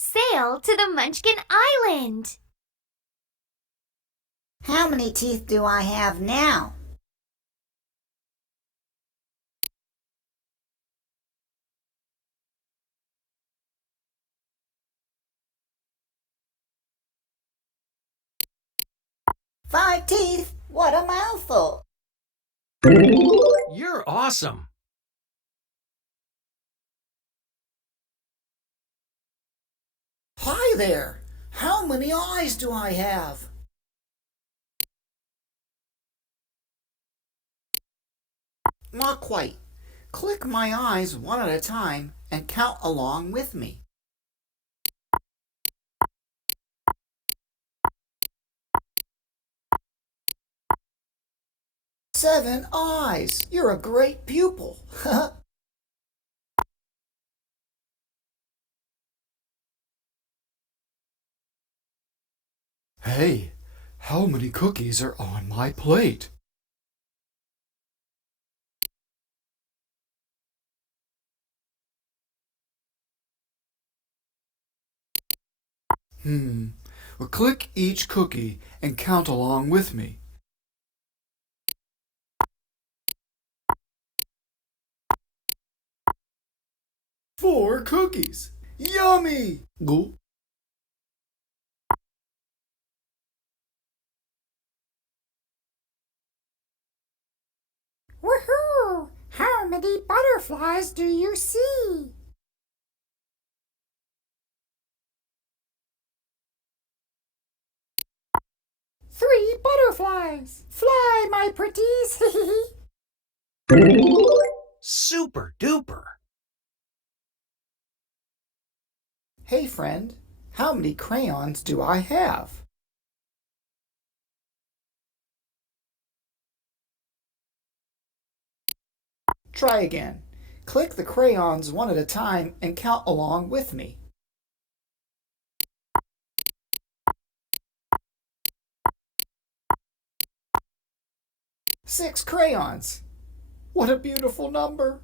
Sail to the Munchkin Island. How many teeth do I have now? Five teeth? What a mouthful! You're awesome! Hi there! How many eyes do I have? Not quite. Click my eyes one at a time and count along with me. Seven eyes! You're a great pupil! Hey, how many cookies are on my plate? Well, click each cookie and count along with me. Four cookies! Yummy! Go. Woohoo! How many butterflies do you see? Three butterflies! Fly, my pretties! Super duper! Hey friend, how many crayons do I have? Try again. Click the crayons one at a time and count along with me. Six crayons! What a beautiful number!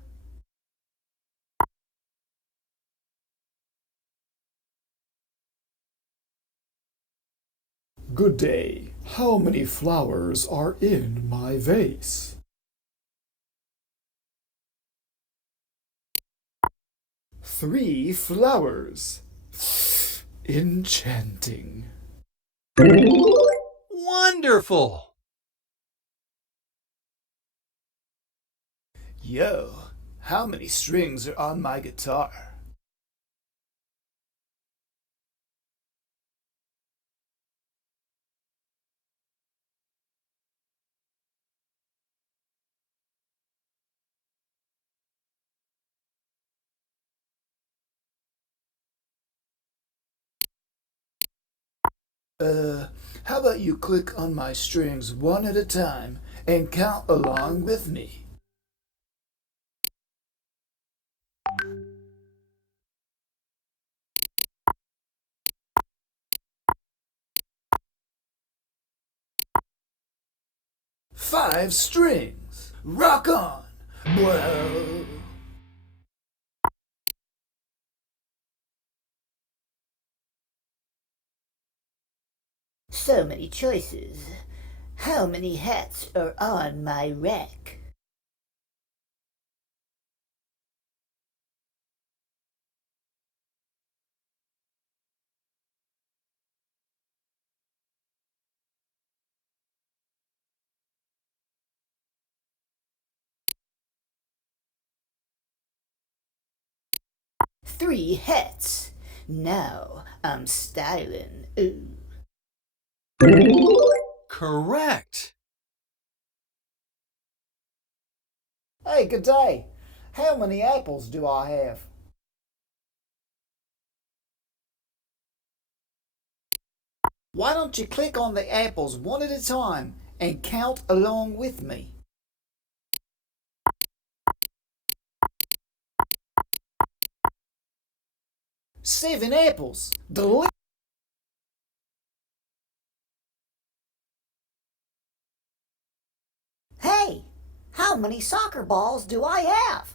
Good day. How many flowers are in my vase? Three flowers. Enchanting. Wonderful! Yo, how many strings are on my guitar? How about you click on my strings one at a time and count along with me? Five strings. Rock on. Whoa. So many choices. How many hats are on my rack? Three hats. Now I'm styling. Ooh. Correct! Hey, good day. How many apples do I have? Why don't you click on the apples one at a time and count along with me? Seven apples. Hey, how many soccer balls do I have?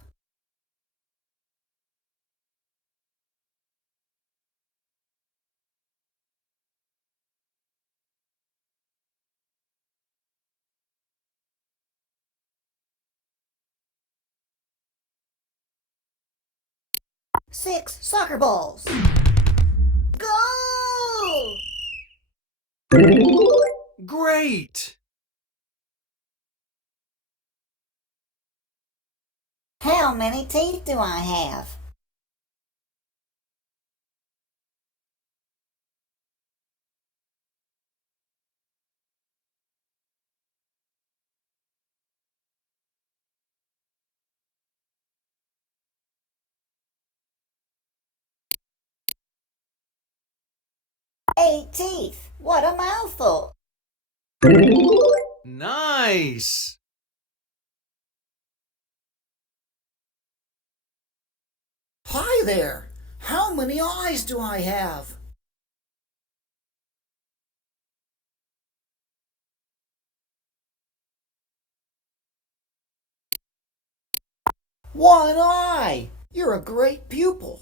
6 soccer balls. Goal! Great! How many teeth do I have? Eight teeth. What a mouthful. Nice! Hi there! How many eyes do I have? One eye! You're a great pupil.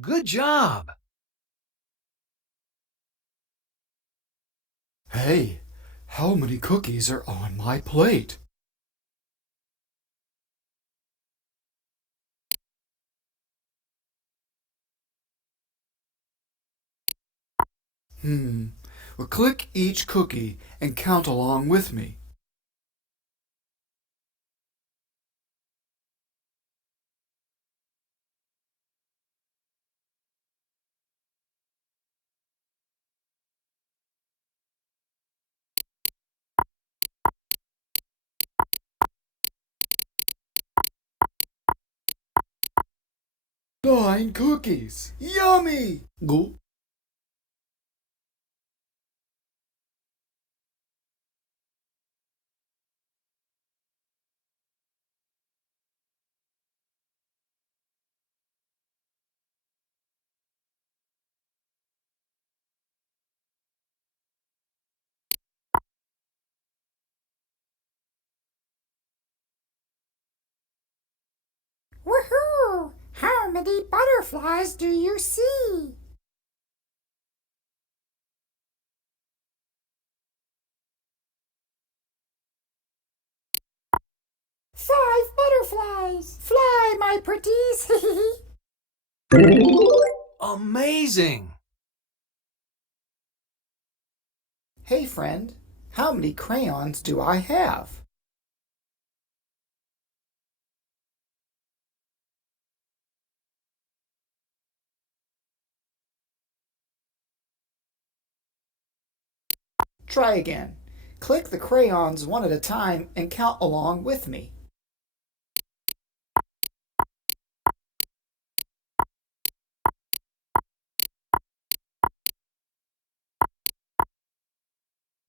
Good job! Hey, how many cookies are on my plate? Well, click each cookie and count along with me. Nine cookies! Yummy! Go. Woohoo! How many butterflies do you see? 5 butterflies! Fly, my pretties! Amazing! Hey friend, how many crayons do I have? Try again. Click the crayons one at a time and count along with me.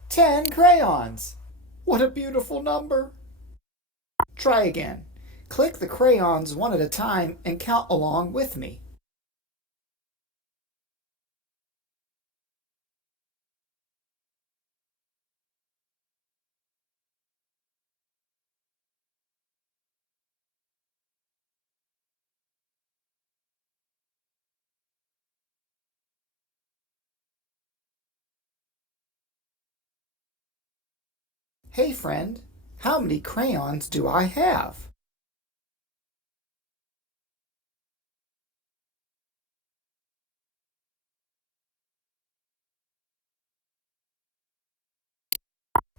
Ten crayons! What a beautiful number! Try again. Click the crayons one at a time and count along with me. Hey friend, how many crayons do I have?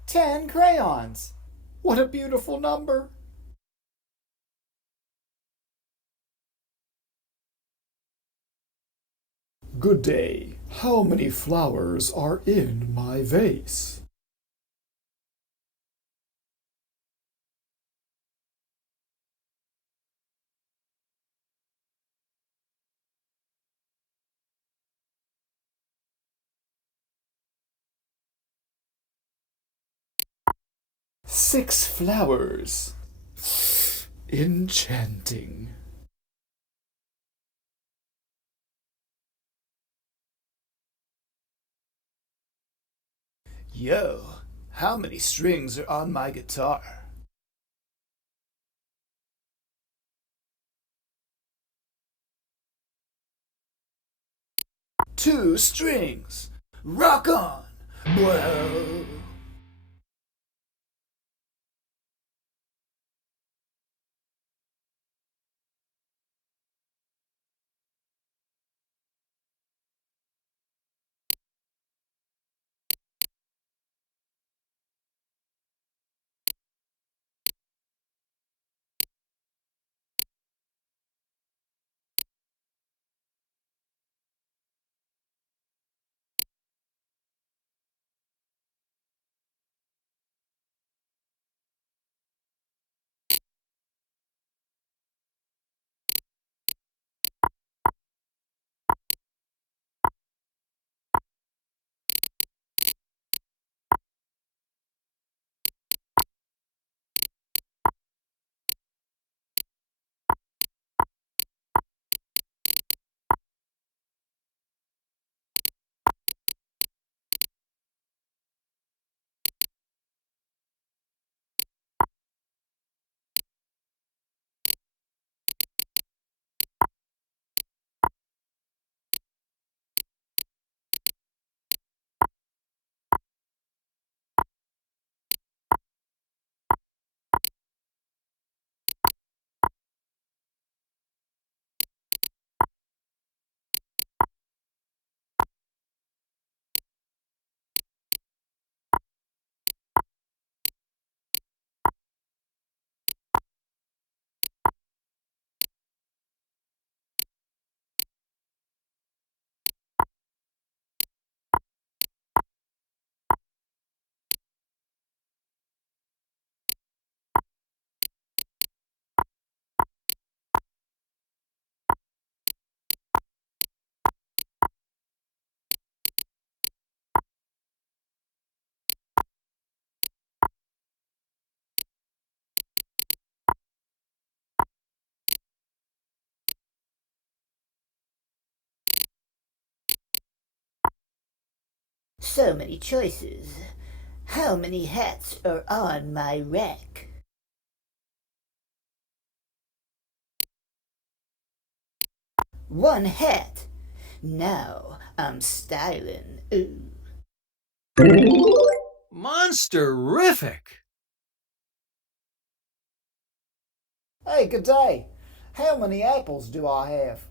Ten crayons! What a beautiful number! Good day. How many flowers are in my vase? Six flowers. Enchanting. Yo, how many strings are on my guitar? 2 strings. Rock on! Whoa! So many choices. How many hats are on my rack? One hat. Now I'm styling. Ooh. Monsterific! Hey, good day. How many apples do I have?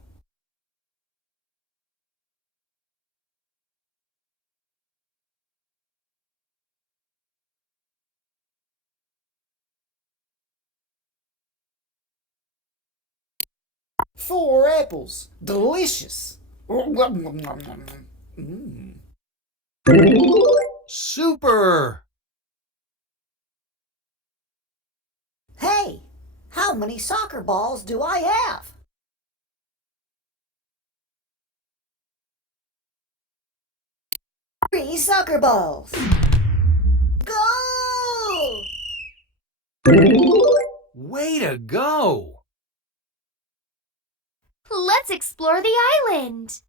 Four apples. Delicious. Mm. Super! Hey, how many soccer balls do I have? Three soccer balls. Go! Way to go! Let's explore the island.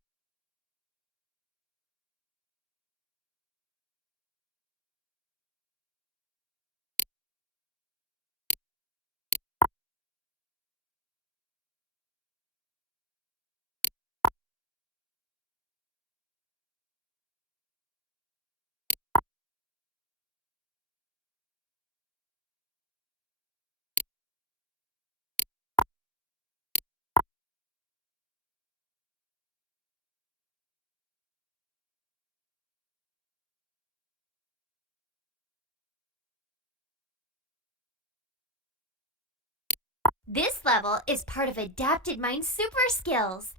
This level is part of Adapted Mind Super Skills.